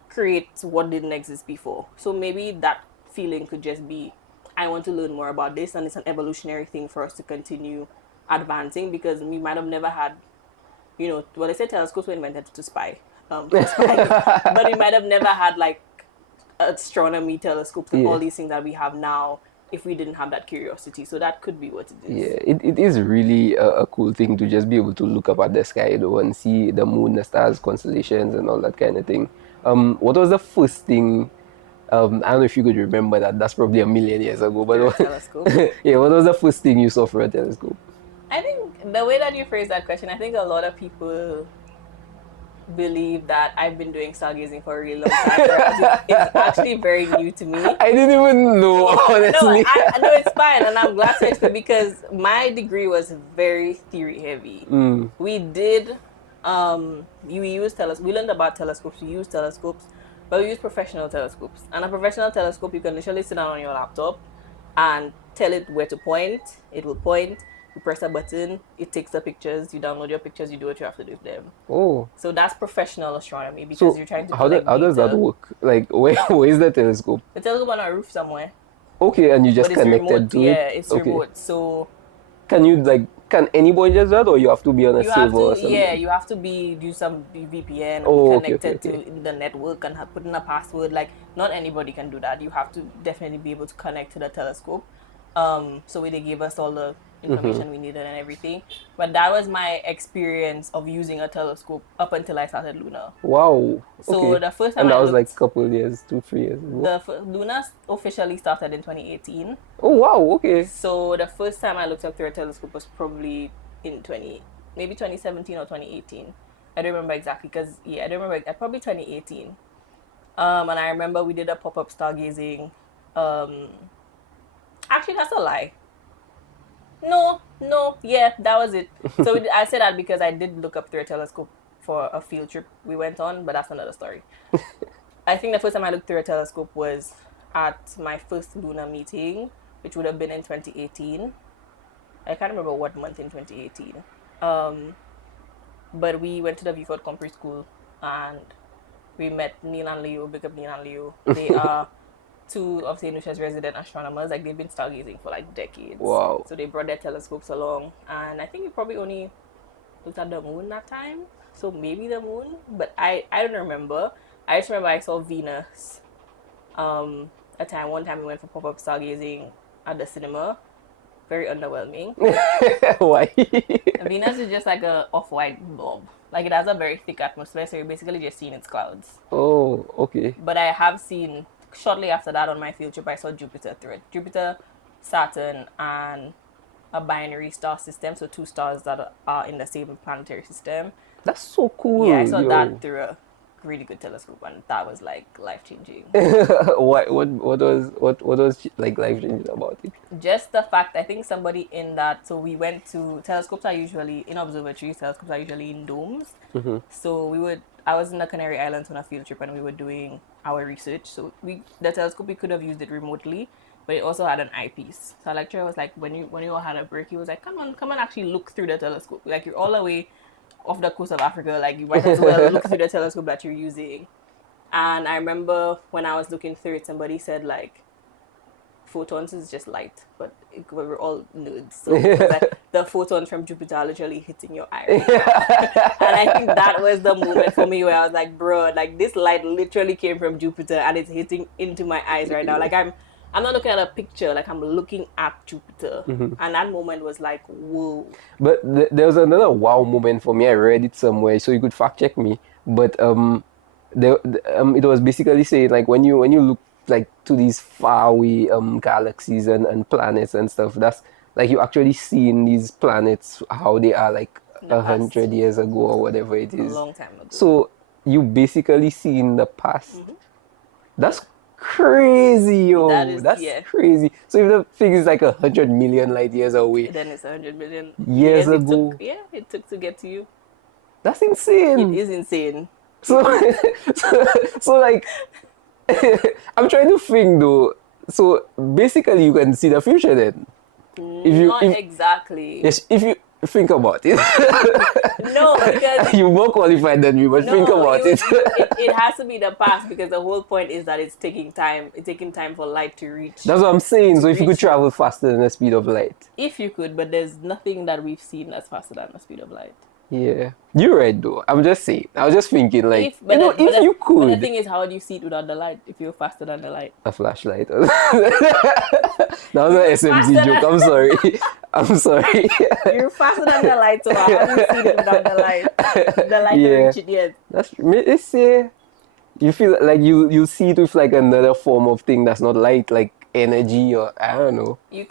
create what didn't exist before. So maybe that feeling could just be, I want to learn more about this, and it's an evolutionary thing for us to continue advancing, because we might have never had, well, they say telescopes were invented to spy, for spying, but we might have never had like astronomy telescopes and all Yeah. these things that we have now if we didn't have that curiosity. So that could be what it is. Yeah, it is really a cool thing to just be able to look up at the sky, and see the moon, the stars, constellations, and all that kind of thing. What was the first thing? I don't know if you could remember that. That's probably a million years ago. But Through a telescope. yeah, what was the first thing you saw through a telescope? I think the way that you phrase that question, I think a lot of people believe that I've been doing stargazing for a really long time, whereas it's actually very new to me. I didn't even know, No, honestly. I know it's fine, and I'm glad to explain, because my degree was very theory heavy. We did, we learned about telescopes. We used telescopes, but we used professional telescopes. And a professional telescope, you can literally sit down on your laptop and tell it where to point. It will point. You press a button, it takes the pictures, you download your pictures, you do what you have to do with them. Oh, So that's professional astronomy because so you're trying to how collect does that data. work? Like, where is the telescope? The telescope on a roof somewhere, Okay, and you but just it's remote. connected to it. Yeah, it's Okay. remote. So Can anybody just do that, or you have to be on a you have server or to, yeah, something? you have to do some VPN and be Oh, okay, okay, connected okay. to the network and put in a password. Like not anybody can do that. You have to definitely be able to connect to the telescope. So they gave us all the Mm-hmm. information we needed and everything. But that was my experience of using a telescope up until I started Luna. Wow. So Okay. the first time And I that was like looked, couple years, 2, 3 years ago. Luna officially started in 2018. Oh wow. Okay. So the first time I looked up through a telescope was probably in maybe 2017 or 2018. I don't remember exactly because I don't remember. Probably 2018. And I remember we did a pop up stargazing. Um, actually, that's a lie. No, yeah, that was it. So I said that because I did look up through a telescope for a field trip we went on, but that's another story. I think the first time I looked through a telescope was at my first lunar meeting, which would have been in 2018. I can't remember what month in 2018. Um, but we went to the Viewford Compre School and we met Neil and Leo, big up Neil and Leo. They are two of St. Lucia's resident astronomers. Like they've been stargazing for like decades. Wow. So they brought their telescopes along. And I think we probably only looked at the moon that time. So maybe the moon. But I don't remember. I just remember I saw Venus. One time we went for pop-up stargazing at the cinema. Very underwhelming. Why? Venus is just like a off-white blob. Like it has a very thick atmosphere, so you're basically just seeing its clouds. Oh, okay. But I have seen shortly after that on my field trip, I saw Jupiter through it. Jupiter, Saturn, and a binary star system, so two stars that are in the same planetary system. That's so Yeah, I cool, saw yo. that through a really good telescope, and that was like life changing. What was like life changing about it? Just the fact, I think somebody in that, so we went to, telescopes are usually in observatories, telescopes are usually in domes. Mm-hmm. So I was in the Canary Islands on a field trip and we were doing our research. So the telescope, we could have used it remotely, but it also had an eyepiece. So our lecturer was like, when you all had a break, he was like, come on, actually look through the telescope. Like you're all the way off the coast of Africa, like you might as well look through the telescope that you're using. And I remember when I was looking through it, somebody said like, photons is just light, but we were all nerds. So it was like the photons from Jupiter are literally hitting your eye right now. And I think that was the moment for me where I was like, bro, like this light literally came from Jupiter and it's hitting into my eyes right now. Like I'm not looking at a picture, like I'm looking at Jupiter. Mm-hmm. And that moment was like, whoa. But there was another wow moment for me. I read it somewhere, so you could fact check me. But it was basically saying like when you look like to these faraway galaxies and planets and stuff, that's like you actually seeing these planets how they are like In the a past, 100 years ago or whatever it a is. long time ago. So you basically see in the past. Mm-hmm. That's crazy, That yo. is, That's yeah. crazy. So if the thing is like 100 million light years away, Then it's 100 million years years ago, it took to get to you. that's It insane. is insane. So, so like, I'm trying to think though. So basically, you can see the future then. Not If exactly. yes, if you think about it, No, because you're more qualified than me. But think no, about it. it has to be the past because the whole point is that it's taking time. It's taking time for light to reach. That's what I'm saying. So if you could reach you. travel faster than the speed of light, If you could, but there's nothing that we've seen that's faster than the speed of light. yeah, you're right though. I'm just saying. I was just thinking like, But if you but the could. thing is, how do you see it without the light? If you're faster than the light, A flashlight. That was an SMC faster joke. than- I'm sorry. I'm sorry. you're faster than the light. So how do you see it without the light? The light Yeah. don't reach it yet. That's let's say you feel like you see it with like another form of thing that's not light, like energy or I don't know. You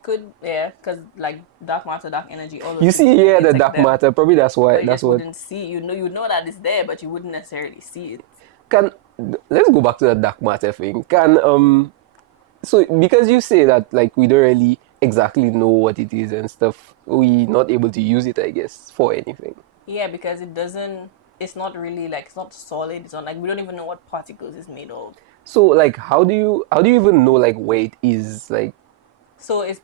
could, yeah, because like dark matter, dark energy, all those You things, see, you yeah, can the detect dark them. matter. Probably that's why. But you That's just what wouldn't see. You know that it's there, but you wouldn't necessarily see it. can. Let's go back to the dark matter thing. So because you say that like we don't really exactly know what it is and stuff, we not able to use it, I guess, for anything. Yeah, because it doesn't. It's not really like it's not solid. It's not like we don't even know what particles it's made of. So like how do you even know like where it is like So it's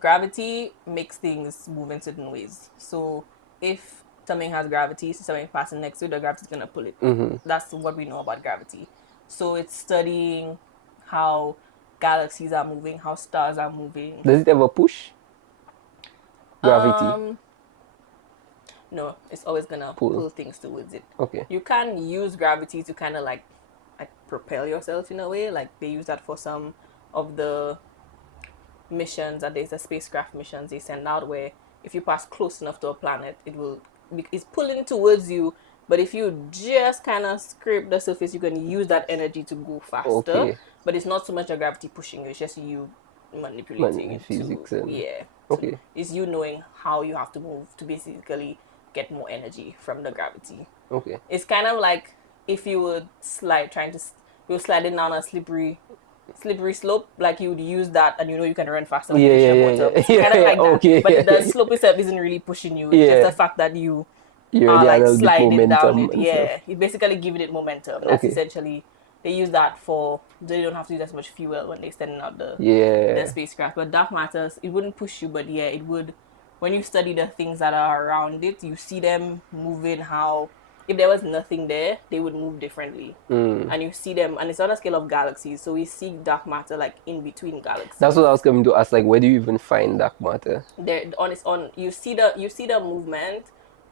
gravity makes things move in certain ways. So if something has gravity, so something passing next to it, the gravity's gonna pull it. That's what we know about gravity. So it's studying how galaxies are moving, how stars are moving. Does it ever push? Gravity. No, it's always gonna Pull. pull things towards it. Okay. You can use gravity to kind of like propel yourself in a way. Like they use that for some of the missions, that there's a spacecraft missions they send out where if you pass close enough to a planet, it's pulling towards you. But if you just kind of scrape the surface, you can use that energy to go faster. Okay. But it's not so much the gravity pushing you; it's just you manipulating it Physics to and okay. It's you knowing how you have to move to basically get more energy from the gravity. Okay. It's kind of like if you would you were sliding down a slippery slope, like you would use that and you know you can run faster when you reach the bottom. It's kind of like that. Okay. But the slope itself isn't really pushing you. It's just the fact that you are already like a little bit sliding down momentum it. and Yeah. stuff. You're basically giving it momentum. That's essentially they use that for they don't have to use as much fuel when they're sending out the spacecraft. But dark matters, it wouldn't push you, but yeah, it would when you study the things that are around it, you see them moving how if there was nothing there, they would move differently. And you see them, and it's on a scale of galaxies. So we see dark matter like in between galaxies. That's what I was coming to ask. Like, where do you even find dark matter? There, on its on, you see the movement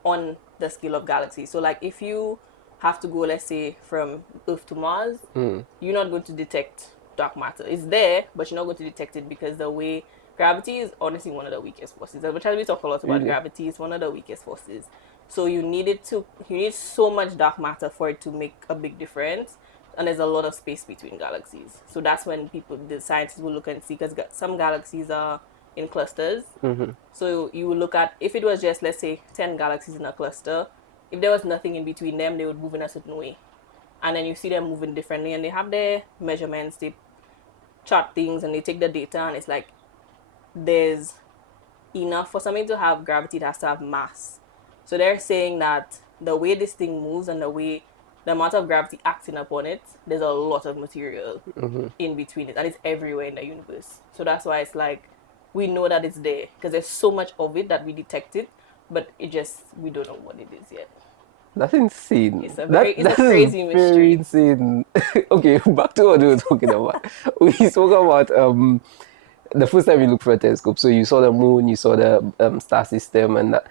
on the scale of galaxies. So like if you have to go, let's say, from Earth to Mars, you're not going to detect dark matter. It's there, but you're not going to detect it because the way gravity is honestly one of the weakest forces. Which we talk a lot about gravity, it's one of the weakest forces. So you need so much dark matter for it to make a big difference. And there's a lot of space between galaxies. So that's when the scientists will look and see, because some galaxies are in clusters. So you will look at, if it was just, let's say, 10 galaxies in a cluster, if there was nothing in between them, they would move in a certain way. And then you see them moving differently, and they have their measurements, they chart things, and they take the data, and it's like, there's enough for something to have gravity, it has to have mass. So they're saying that the way this thing moves and the amount of gravity acting upon it, there's a lot of material in between it, and it's everywhere in the universe. So that's why it's like we know that it's there because there's so much of it that we detect it, but we don't know what it is yet. That's insane. It's a crazy mystery. Very insane. Okay, back to what we were talking about. We spoke about the first time you looked for a telescope. So you saw the moon, you saw the star system, and that.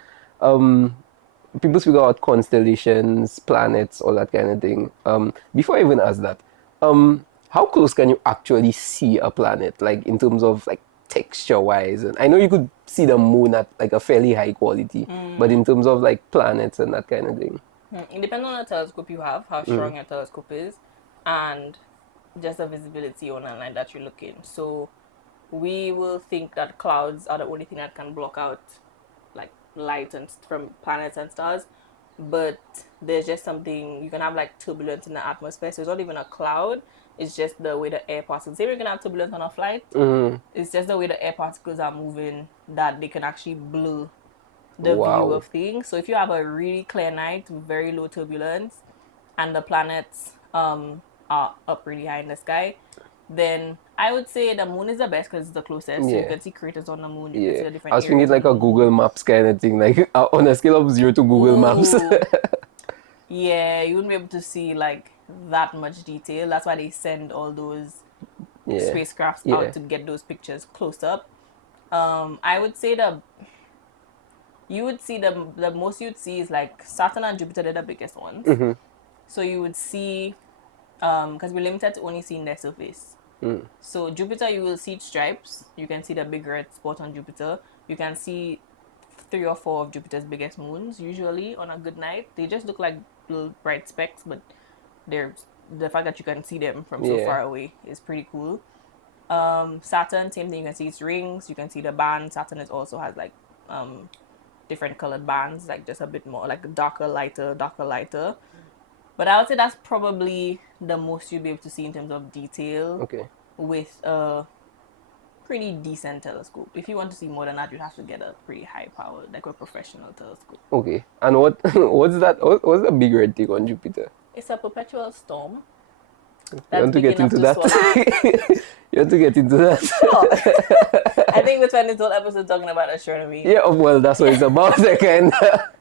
People speak about constellations, planets, all that kind of thing. Before I even ask that, how close can you actually see a planet, like in terms of like texture-wise? And I know you could see the moon at like a fairly high quality, but in terms of like planets and that kind of thing. It depends on the telescope you have, how strong your telescope is, and just the visibility on a line that you're looking. So we will think that clouds are the only thing that can block out like light and from planets and stars, but there's just something, you can have like turbulence in the atmosphere, so it's not even a cloud, it's just the way the air particles, say we're gonna have turbulence on a flight, it's just the way the air particles are moving that they can actually blur the view of things. So if you have a really clear night, very low turbulence, and the planets are up really high in the sky, then I would say the moon is the best because it's the closest. So you can see craters on the moon. You can see the different I was thinking like a Google Maps kind of thing, like on a scale of 0 to Google Maps. Yeah, you wouldn't be able to see like that much detail. That's why they send all those spacecrafts out to get those pictures close up. I would say you would see the most you'd see is like Saturn and Jupiter. They're the biggest ones. So you would see, because we're limited to only seeing their surface. So Jupiter, you will see stripes. You can see the big red spot on Jupiter. You can see 3 or 4 of Jupiter's biggest moons. Usually on a good night, they just look like little bright specks, but the fact that you can see them from so far away is pretty cool. Saturn, same thing. You can see its rings. You can see the bands. Saturn also has like different colored bands, like just a bit more like darker, lighter. But I would say that's probably the most you'll be able to see in terms of detail with a pretty decent telescope. If you want to see more than that, you'd have to get a pretty high power, like a professional telescope. Okay. And what's that? What's the big red thing on Jupiter? It's a perpetual storm. You want to get into that? You want to get into that? Sure. I think we spent this whole episode talking about astronomy. Yeah, well, that's what it's about,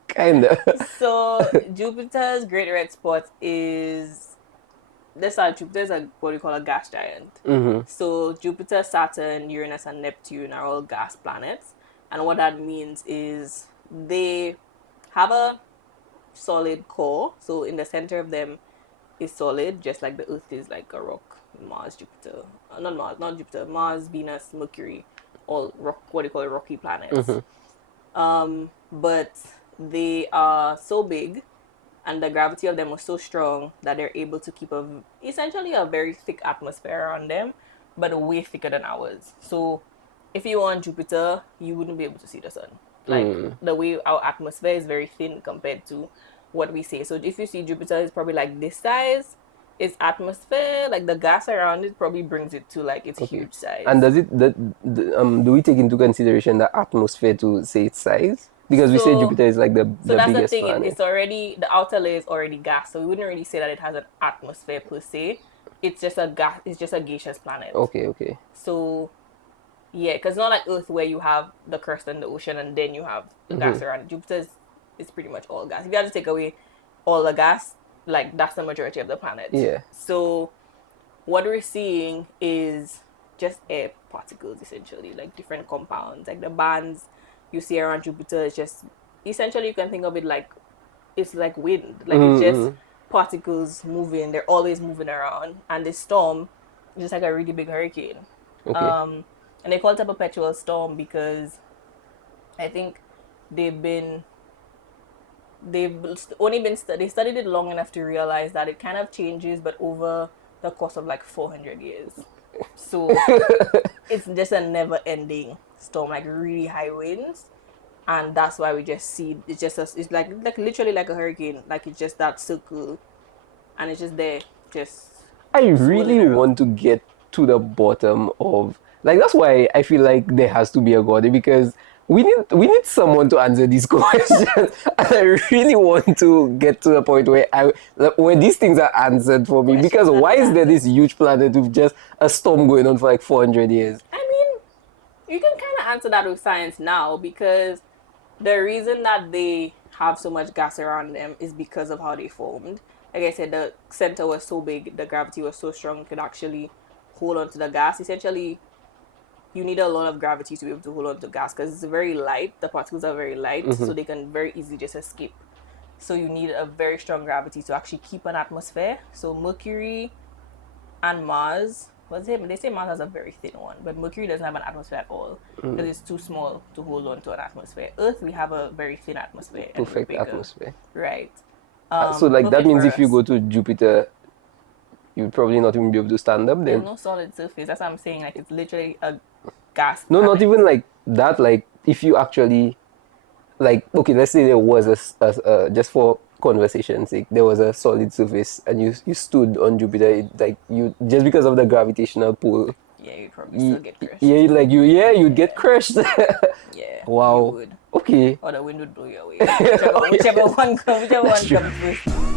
kinda. So Jupiter's great red spot is Jupiter is what we call a gas giant. Mm-hmm. So Jupiter, Saturn, Uranus, and Neptune are all gas planets, and what that means is they have a solid core. So in the center of them is solid, just like the Earth is like a rock. Mars, Jupiter, not Jupiter, Mars, Venus, Mercury, all rock, what they call rocky planets. But they are so big, and the gravity of them was so strong that they're able to keep essentially a very thick atmosphere around them, but way thicker than ours. So if you were on Jupiter, you wouldn't be able to see the sun. Like the way our atmosphere is very thin compared to what we see. So if you see Jupiter, it's probably like this size. Its atmosphere, like the gas around it, probably brings it to like its huge size. And does it do we take into consideration the atmosphere to say its size? Because we say Jupiter is like the that's biggest the thing. planet. It's already, the outer layer is already gas, so we wouldn't really say that it has an atmosphere per se. It's just a gas. It's just a gaseous planet. Okay. So yeah, because it's not like Earth where you have the crust and the ocean and then you have the gas around it. Jupiter is pretty much all gas. If you had to take away all the gas, like that's the majority of the planet. Yeah. So what we're seeing is just air particles, essentially, like different compounds. Like the bands you see around Jupiter is just, essentially you can think of it like it's like wind. Like it's just particles moving. They're always moving around. And this storm is just like a really big hurricane. Okay. And they call it a perpetual storm because I think they studied it long enough to realize that it kind of changes, but over the course of like 400 years. So it's just a never-ending storm, like really high winds, and that's why we just see it's like literally like a hurricane, like it's just that circle, and it's just there, just. I really want to get to the bottom of, like, that's why I feel like there has to be a God, because we need someone to answer these questions. And I really want to get to the point where these things are answered for me. Because why is there this huge planet with just a storm going on for like 400 years? I mean, you can kind of answer that with science now, because the reason that they have so much gas around them is because of how they formed. Like I said, the center was so big, the gravity was so strong, it could actually hold on to the gas. Essentially, you need a lot of gravity to be able to hold on to gas because it's very light. The particles are very light, so they can very easily just escape. So you need a very strong gravity to actually keep an atmosphere. So Mercury and Mars, they say Mars has a very thin one, but Mercury doesn't have an atmosphere at all because it's too small to hold on to an atmosphere. Earth, we have a very thin atmosphere. Perfect atmosphere. Right. So like that means if you go to Jupiter, you'd probably not even be able to stand up then. There's no solid surface. That's what I'm saying. Like it's literally a gas. No, not even like that. Like if you actually, like, okay, let's say there was just for conversation's sake, there was a solid surface and you stood on Jupiter, you just because of the gravitational pull. Yeah, you'd probably still get crushed. You'd get crushed. Yeah. Wow. You would. Okay. Or the wind would blow you away. Whichever one comes first.